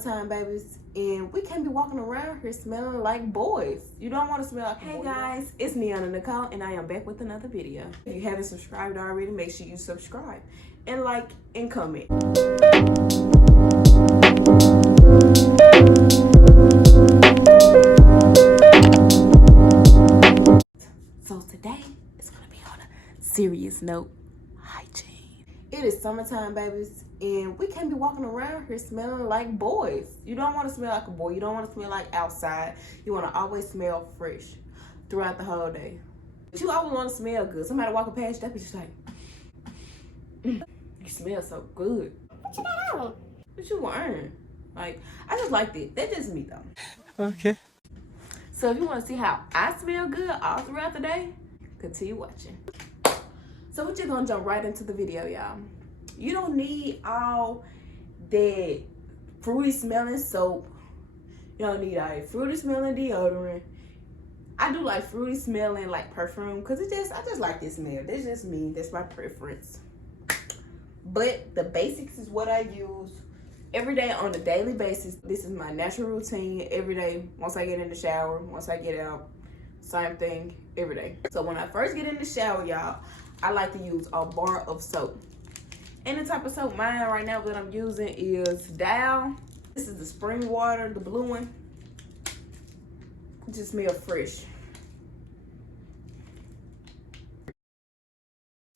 summertime, babies, and we can't be walking around here smelling like boys. You don't want to smell like a boy. Hey guys, it's Neona Nicole, and I am back with another video. If you haven't subscribed already, make sure you subscribe and like and comment. So today it's gonna be on a serious note. Hygiene. It is summertime, babies, and we can't be walking around here smelling like boys. You don't want to smell like a boy. You don't want to smell like outside. You want to always smell fresh throughout the whole day. But you always want to smell good. Somebody walking past that, just like, you smell so good. What you got on? What you wearing? Like, I just like that. That's just me, though. Okay. So if you want to see how I smell good all throughout the day, continue watching. So we're just gonna jump right into the video, y'all. You don't need all that fruity smelling soap. You don't need all that fruity smelling deodorant. I do like fruity smelling like perfume because I just like this smell. That's just me. That's my preference. But the basics is what I use every day on a daily basis. This is my natural routine every day. Once I get in the shower, once I get out, same thing every day. So when I first get in the shower, y'all, I like to use a bar of soap. And the type of soap mine right now that I'm using is Dial. This is the spring water, the blue one. It just smells fresh.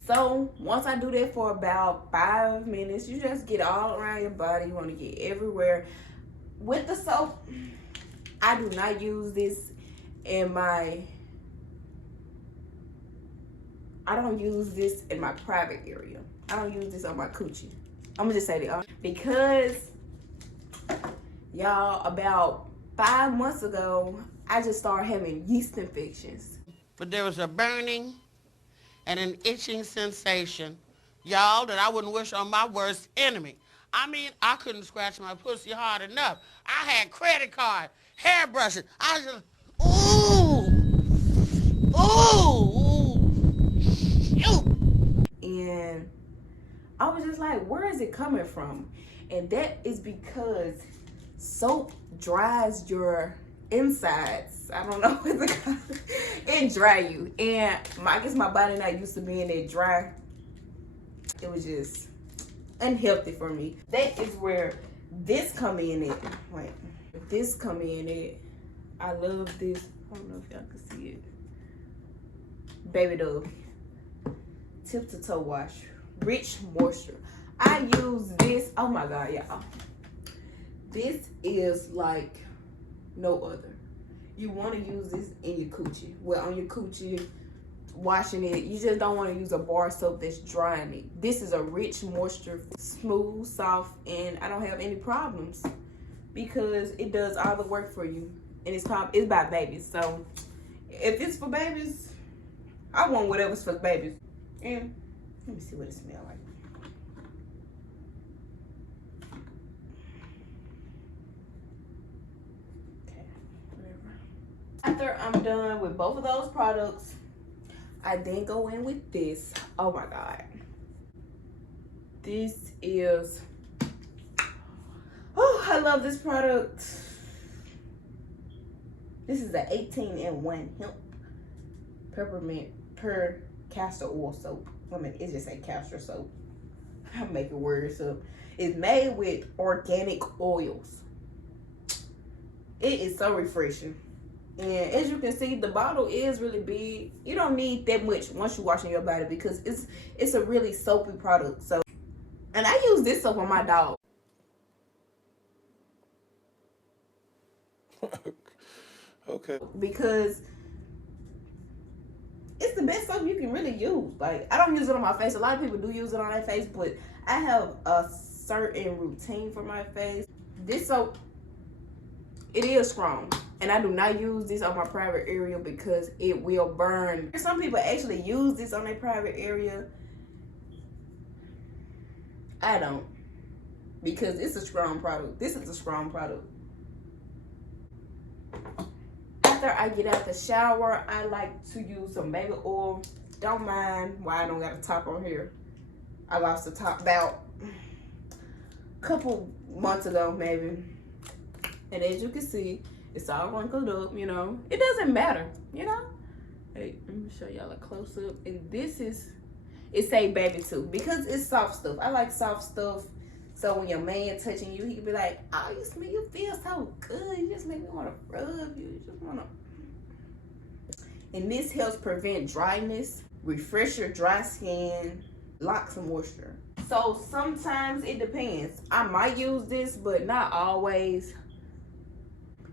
So once I do that for about 5 minutes, you just get all around your body. You want to get everywhere. With the soap, I do not use this in my... I don't use this in my private area. I don't use this on my coochie. I'm gonna just say that because y'all, about 5 months ago, I just started having yeast infections. But there was a burning and an itching sensation, y'all, that I wouldn't wish on my worst enemy. I mean, I couldn't scratch my pussy hard enough. I had credit card, hairbrushes. I was just, ooh, ooh. And I was just like, where is it coming from? And that is because soap dries your insides. I don't know what to call it. It dry you. And I guess my body not used to being that dry. It was just unhealthy for me. That is where this come in at. Like, this come in at. I love this. I don't know if y'all can see it. Baby Dove tip to toe wash, rich moisture. I use this. Oh my god, y'all, this is like no other. You want to use this in your coochie, well, on your coochie, washing it. You just don't want to use a bar soap that's drying it. This is a rich moisture, smooth, soft, and I don't have any problems because it does all the work for you. And it's by babies. So if it's for babies, I want whatever's for babies. And let me see what it smells like. Okay, whatever. After I'm done with both of those products, I then go in with this. Oh my god. This is, oh, I love this product. This is the 18-in-1 hemp peppermint per castor oil soap. I mean, it just say castor soap. I'm making words up. It's made with organic oils. It is so refreshing. And as you can see, the bottle is really big. You don't need that much once you're washing your body because it's a really soapy product. So, and I use this soap on my dog. Okay. Because it's the best soap you can really use. Like, I don't use it on my face. A lot of people do use it on their face, but I have a certain routine for my face. This soap, it is strong. And I do not use this on my private area because it will burn. Some people actually use this on their private area. I don't. Because it's a strong product. This is a strong product. After I get out the shower, I like to use some baby oil. Don't mind why I don't got a top on here. I lost the top about a couple months ago, maybe. And as you can see, it's all wrinkled up, you know. It doesn't matter, you know. Hey, let me show y'all a close up. And this is, it say baby too, because it's soft stuff. I like soft stuff. So when your man touching you, he can be like, oh, you feel so good. You just make me want to rub you. You just want to. And this helps prevent dryness, refresh your dry skin, lock some moisture. So sometimes it depends. I might use this, but not always.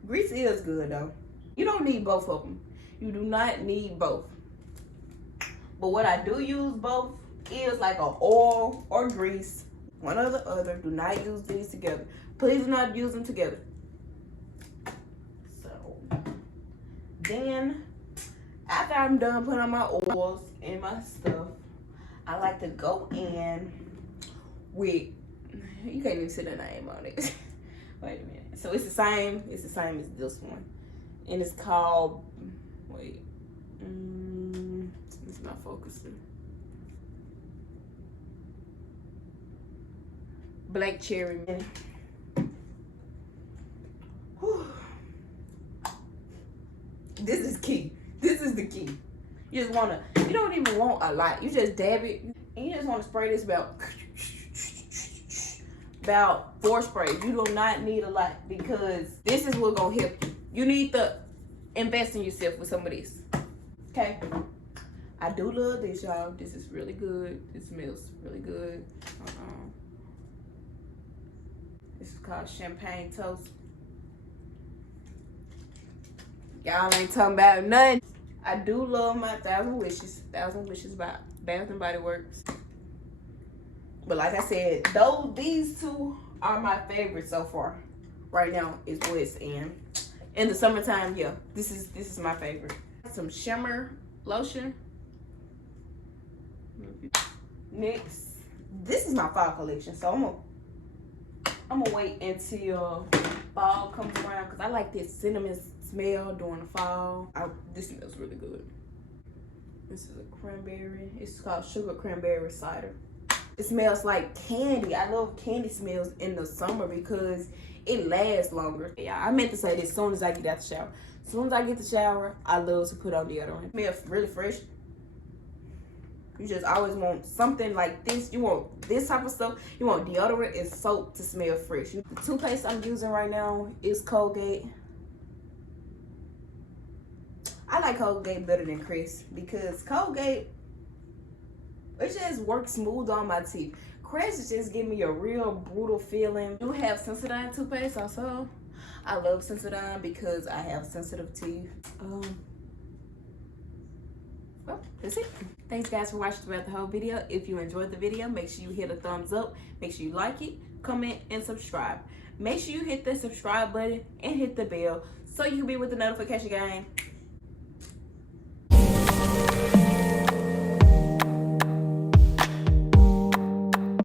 Grease is good though. You don't need both of them. You do not need both. But what I do use both is like an oil or grease. One or the other. Do not use these together. Please do not use them together. So then after I'm done putting on my oils and my stuff, I like to go in with, you can't even see the name on it. Wait a minute. So it's the same as this one. And it's called, wait, it's not focusing. Black cherry. Whew. This is key. This is the key. You just wanna, you don't even want a lot. You just dab it and you just wanna spray this about 4 sprays. You do not need a lot because this is what's gonna help you. You need to invest in yourself with some of this. Okay? I do love this, y'all. This is really good. It smells really good. This is called Champagne Toast. Y'all ain't talking about nothing. I do love my Thousand Wishes by Bath and Body Works. But like I said, these two are my favorites so far. Right now is what's in the summertime. Yeah, this is my favorite. Some shimmer lotion. Next, this is my fall collection, so I'm gonna wait until fall comes around because I like this cinnamon smell during the fall. This smells really good. This is a cranberry. It's called sugar cranberry cider. It smells like candy. I love candy smells in the summer because it lasts longer. Yeah, I meant to say this as soon as I get out the shower. As soon as I get the shower, I love to put on deodorant. It smells really fresh. You just always want something like this. You want this type of stuff. You want deodorant and soap to smell fresh. The toothpaste I'm using right now is Colgate. I like Colgate better than Crest because Colgate, it just works smooth on my teeth. Crest just give me a real brutal feeling. I do have Sensodyne toothpaste also. I love Sensodyne because I have sensitive teeth. Well, that's it. Thanks guys for watching throughout the whole video. If you enjoyed the video, make sure you hit a thumbs up. Make sure you like it, comment, and subscribe. Make sure you hit the subscribe button and hit the bell so you can be with the notification gang.